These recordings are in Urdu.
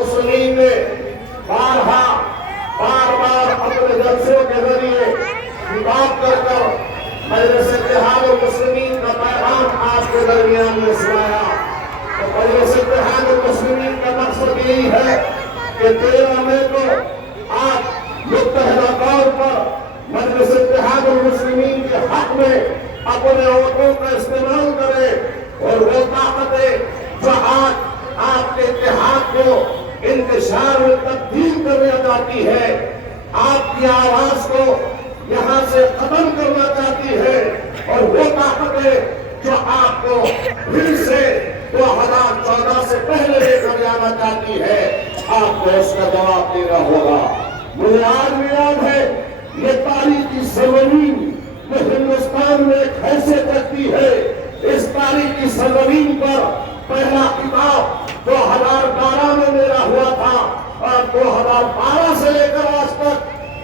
مسلمین نے بار بار اپنے جلسوں کے ذریعے خطاب کر مجلس اتحاد المسلمین کا پیغام آپ کے درمیان میں سنایا۔ تو مجلس اتحاد المسلمین کا مقصد یہی ہے کہ 13 مئی کو آپ متحدہ طور پر مجلس اتحاد المسلمین کے حق میں اپنے ووٹوں کا استعمال کریں، اور وہ طاقتیں جو آج آپ کے اتحاد کو انتشار میں تبدیل کرنا چاہتی ہے، آپ کی آواز کو یہاں سے ختم کرنا چاہتی ہے، اور وہ طاقتیں جو آپ کو پھر سے 2014 سے پہلے لے کر جانا چاہتی ہے، آپ کو اس کا جواب دینا ہوگا۔ مجھے آج بھی یاد ہے یہ تاریخی سرزمین جو ہندوستان میں ایک حیثیت رکھتی ہے، اس تاریخی سرزمین پر پہلا خطاب 2012 میں میرا ہوا تھا، اور 2012 سے لے کر آج تک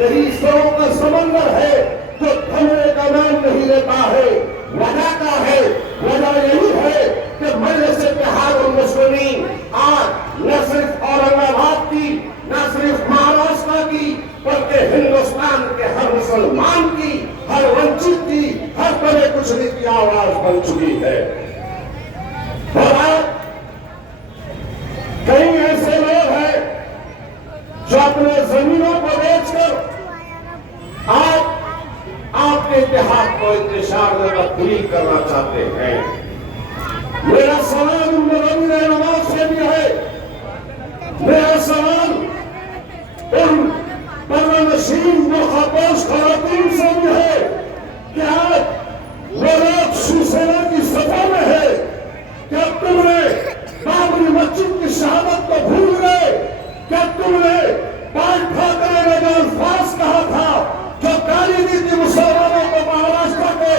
یہی سروں کا سمندر ہے جو تھمنے کا نام نہیں لیتا ہے۔ وجہ کیا ہے؟ وجہ یہی ہے کہ مجلس اتحاد المسلمین آج نہ صرف اورنگ آباد کی، نہ صرف مہاراشٹر کی، بلکہ ہندوستان کے ہر مسلمان کی، ہر ونچت کی، ہر طرح کچھ کی آواز بن چکی ہے۔ اور آج کئی ایسے لوگ ہیں جو اپنے زمینوں کو بیچ کر آپ کے اتحاد کو انتشار میں تبدیل کرنا چاہتے ہیں۔ میرا سوال ان مدنی رہنما سے بھی ہے، میرا سوال ان پرنشین مخاطب خواتین سے بھی ہے کہ آج وہ لوگ شیوسینا کی صفوں میں ہے، کیا تم نے بابری مسجد کی شہادت کو بھول گئے؟ کیا تم نے بال ٹھاکرے نے جو الفاظ کہا تھا، جو گالی دی تھی مسلمانوں کو مہاراشٹر کو،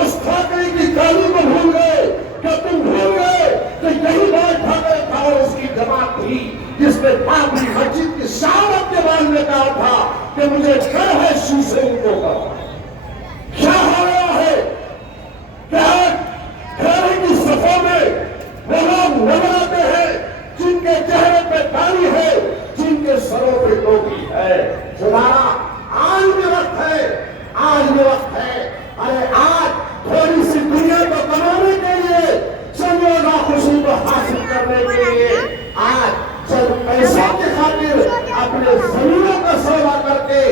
اس ٹھاکرے کی گالی کو بھول گئے؟ کیا تم بھول گئے کہ یہی بال ٹھاکرے تھا اور اس کی جماعت تھی جس نے بابری مسجد کی شہادت کے بعد میں کہا تھا کہ مجھے ڈر ہے شیوسینکوں کا؟ کیا ہو رہا ہے؟ کیا گھرے کی صفوں میں وہ لوگ نظر آتے ہیں جن کے چہرے پہ داڑھی ہے، جن کے سروں پہ ٹوپی ہے؟ خدایا آج بھی وقت ہے، آج بھی وقت ہے۔ ارے آج تھوڑی سی دنیا کو کمانے کے لیے، چند روزہ خوشی کو حاصل کرنے کے لیے، آج چند پیسوں کی خاطر اپنے زمینوں کا سودا کر کے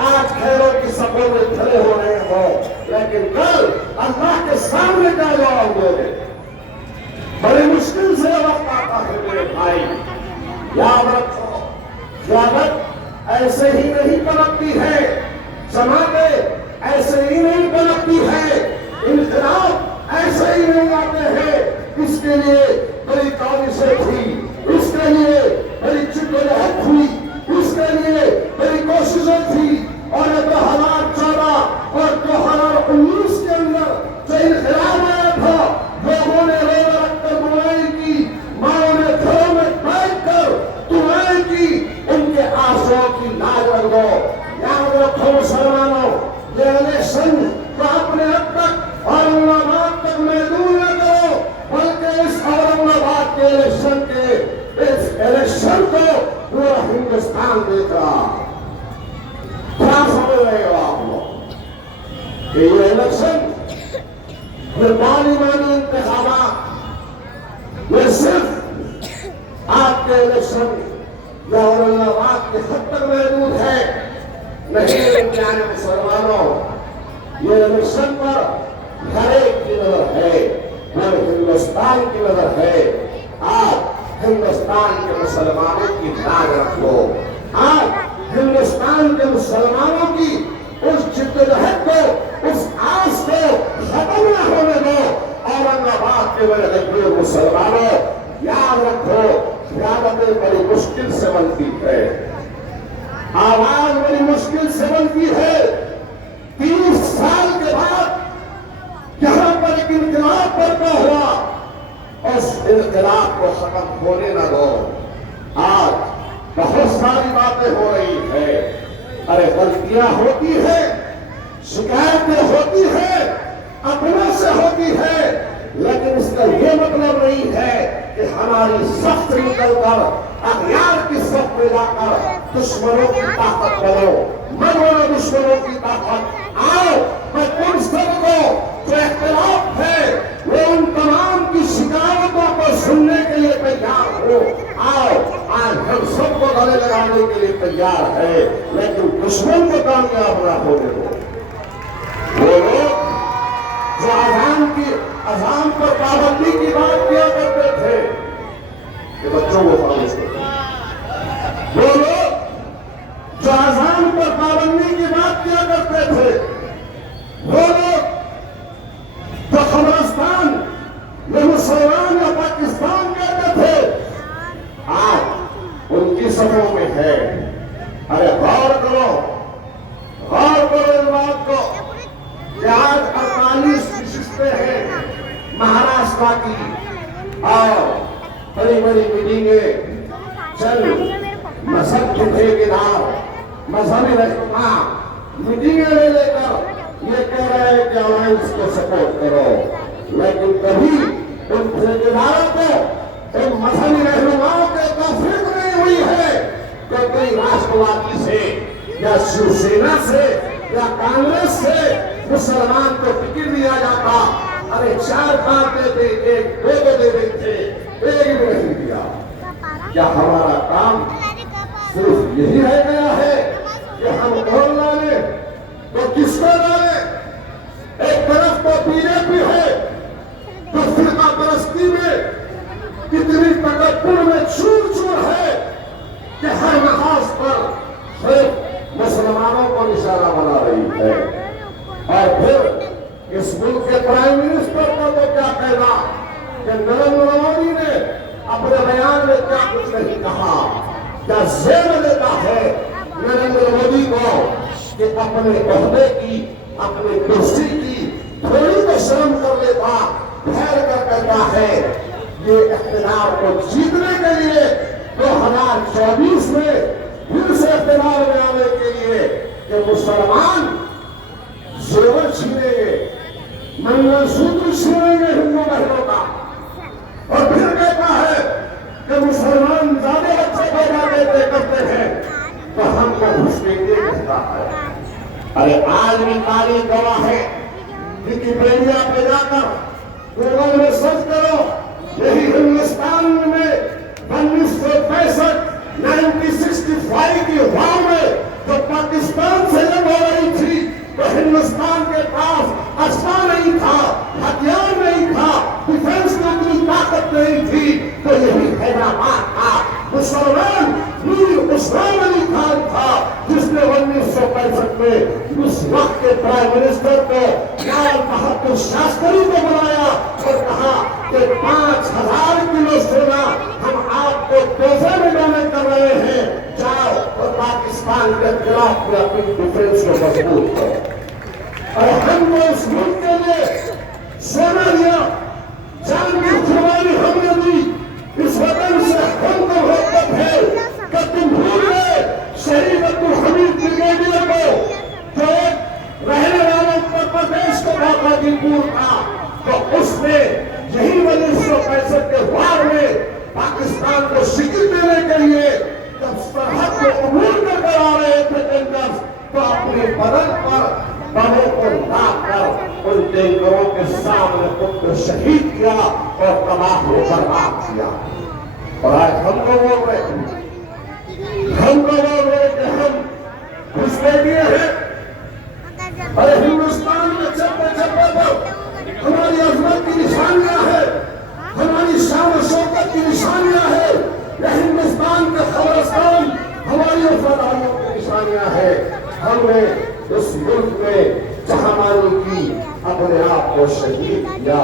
آج خیروں کی صفوں میں کھڑے ہو رہے ہو، لیکن کل اللہ کے سامنے کا جواب دو گے۔ بڑی مشکل سے وقت آتا ہے میرے بھائی، یاد رکھو، قیادت ایسے ہی نہیں پنپتی ہے، جماعتیں ایسے ہی نہیں پنپتی ہے، انقلاب ایسے ہی نہیں آتے ہیں۔ اس کے لیے بڑی کاوشیں تھی، اس کے لیے بڑی جدوجہد ہوئی، اس کے لیے بڑی کوششیں تھی، اور 2014 اور 2019 کے اندر جو انقلاب آیا تھا، لوگوں نے روزہ رکھ کر دعائیں کی، ماں نے گھروں میں بیٹھ کر دعائیں کی، ان کے آنسوؤں کی لاج رکھ دو۔ یاد رکھو مسلمانوں، یہ الیکشن کو اپنے اب تک اورنگ آباد تک محدود نہ کرو، بلکہ اس اورنگ آباد کے الیکشن کو پورا ہندوستان دیکھ رہا۔ کیا سمجھ رہے ہو آپ لوگ کہ یہ الیکشن، یہ پارلیمانی انتخابات، یہ صرف آپ کے الیکشن یا اورنگ آباد کے حد تک محدود ہے؟ نہیں پیارے مسلمانوں، یہ الیکشن پر ہر ایک کی نظر ہے، اور ہندوستان کی نظر ہے۔ آج ہندوستان کے مسلمانوں کی لاج رکھو، آج ہندوستان کے مسلمانوں کی اس جدوجہد کو، اس آس کو ختم نہ ہونے دو۔ اورنگ آباد کے بڑے غریب مسلمانوں، یاد رکھو، قیادتیں بڑی مشکل سے بنتی ہے، آواز بڑی مشکل سے بنتی ہے۔ 30 سال کے بعد یہاں پر ایک انقلاب برپا ہوا، اس انقلاب کو ختم ہونے نہ دو۔ آج بہت ساری باتیں ہو رہی ہے، ارے غلطیاں ہوتی ہیں، شکایتیں ہوتی ہیں، اپنوں سے ہوتی ہے، لیکن اس کا یہ مطلب نہیں ہے کہ ہماری صف سے نکل کر اغیار کی صف میں جا کر دشمنوں کی طاقت بنو، مرو دشمنوں کی طاقت، آؤ میں ان سب کو جو اختلاف ہے وہ ان تمام کی شکایتوں کو سننے کے لیے تیار ہو، آؤ آج ہم سب کو گلے لگانے کے لیے تیار ہے، لیکن دشمن کو کامیاب نہ ہونے دو۔ وہ لوگ جو اذان پر پابندی کی بات کیا کرتے تھے، یہ بچوں کو خاموش کرتے ہیں، وہ لوگ جو اذان پر پابندی کی بات کیا کرتے تھے، وہ لوگ جو خبرستان میں مسلمان یا پاکستان کہتے تھے، آج ان کی صفوں میں ہے۔ ارے غور کرو اس بات کو کہ آج 48 نشستیں ہیں مہاراشٹر کی، اور بڑی بڑی میٹنگیں، چند مذہب کے ٹھیکیدار، مذہبی رہنما میٹنگیں لے کر یہ کہہ رہے ہیں کہ الائنس کو سپورٹ کرو، لیکن کبھی ان ٹھیکیداروں کو، ان مذہبی رہنماؤں کے توفیق نہیں ہوئی ہے کہ کوئی راشٹروادی سے یا شیو سینا سے یا کانگریس سے مسلمان کو ٹکٹ دیا جاتا۔ ارے 4 دیتے، ایک دو دے دیتے، ایک بھی نہیں دیا۔ کیا ہمارا کام صرف یہی رہ گیا ہے کہ ہم کون ڈالیں تو کس کو ڈالیں؟ ایک طرف تو بی جے پی ہے جو فرقہ پرستی میں کتنی تکبر میں چور چور ہے کہ ہر محاذ پر صرف مسلمانوں کو نشانہ بنا رہی ہے، اور پھر اس ملک کے پرائم منسٹر کو تو کیا کہنا کہ نریندر مودی نے اپنے بیان میں کیا کچھ نہیں کہا۔ کیا زیب دیتا ہے نریندر مودی کو کہ اپنے عہدے کی، اپنی کرسی کی تھوڑی تو شرم کر لیتا، ٹھہر کر کہتا ہے یہ اقتدار کو جیتنے کے لیے 2024 میں پھر سے اقتدار میں آنے کے لیے کہ مسلمان زیور چھینیں گے، منگل سوتر چھینیں گے ہندو بہنوں کا، اور پھر کہتا ہے کہ مسلمان زیادہ بچے پیدا دیتے کرتے ہیں تو ہم کو گھس دیں گے کہتا ہے۔ ارے آج بھی تاریخ گواہ ہے، ویکیپیڈیا پہ جا کر گوگل میں سرچ کرو، یہی ہندوستان میں 1965 کی وار میں جو پاکستان سے جنگ ہو رہی تھی تو ہندوستان کے پاس اسلحہ نہیں تھا، ہتھیار نہیں تھا، ڈیفنس کی اتنی طاقت نہیں تھی، تو یہی حیدرآباد تھا۔ مسلمان میر عثمان علی خان تھا جس نے 1965 میں اس وقت کے پرائم منسٹر کو لال بہادر شاستری کو بلایا اور کہا کہ 5000 کلو سونا ہم آپ کو تحفے میں ڈونیٹ کر رہے ہیں، جاؤ اور پاکستان کے خلاف میں اپنی ڈیفنس کو مضبوط کرو۔ اور ہم نے اس ملک کے لیے سونا دیا، جان کی قربانی ہم نے دی، اس وطن سے ہم کو محبت ہے کہ تم بھول گئے شہید عبدالحمید بریگیڈیئر کو جو ایک رہنے والا اتر پردیش کا باقاعدی پور تھا، تو اس نے یہی 1965 کے وار میں پاکستان کو شکست دینے کے لیے جب سرحد کو عبور کر آ رہے تھے ٹینکرز، تو اپنی بدن پر بموں کو لاد کر ان ٹینکروں کے سامنے خود کو شہید کیا اور تباہ و برباد کیا۔ اور آج ہم کو بول رہے ہیں کہ ہم گھسپیٹیے ہیں۔ ارے ہندوستان میں چپے چپے پر ہماری عظمت کی نشانیاں ہیں، ہماری شان و شوکت کی نشانیاں ہیں، یہ ہندوستان کا قبرستان ہماری وفاداریوں کی نشانیاں ہیں۔ ہم نے اس ملک میں جہاں مانی کی، اپنے آپ کو شہید کیا،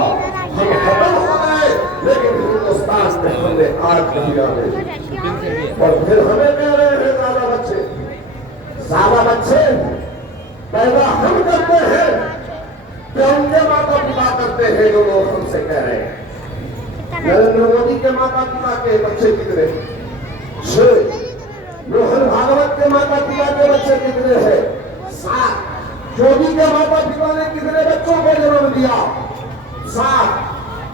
ہم ختم ہو گئے، لیکن ہندوستان میں ہم نے آج نہیں آئے، اور پھر ہمیں کہہ رہے ہیں زیادہ بچے پیدا ہم کرتے ہیں کہ ان کے ماتا پتا کرتے ہیں جو لوگ ہم سے کہہ رہے ہیں۔ نریندر مودی کے ماتا پتا کے بچے کتنے، موہن بھاگوت کے ماتا پتا کے بچے کتنے ہیں، 7۔ یوگی کے ماتا پتا نے کتنے بچوں کو جنم دیا، 7۔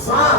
7।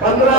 15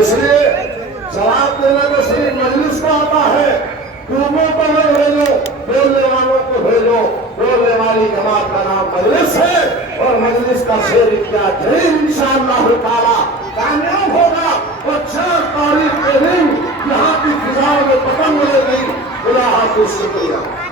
اس لیے جواب دینے میں صرف مجلس کا آتا ہے، گروپوں کو نہ بھیجو، بولنے والوں کو بھیجو۔ بولنے والی جماعت کا نام مجلس ہے، اور مجلس کا شیر اختیار انشاءاللہ تعالی کامیاب ہوگا، اور 4 تاریخ کے دن یہاں کی فضاؤں میں پتنگ اڑے گی۔ خدا حافظ، شکریہ۔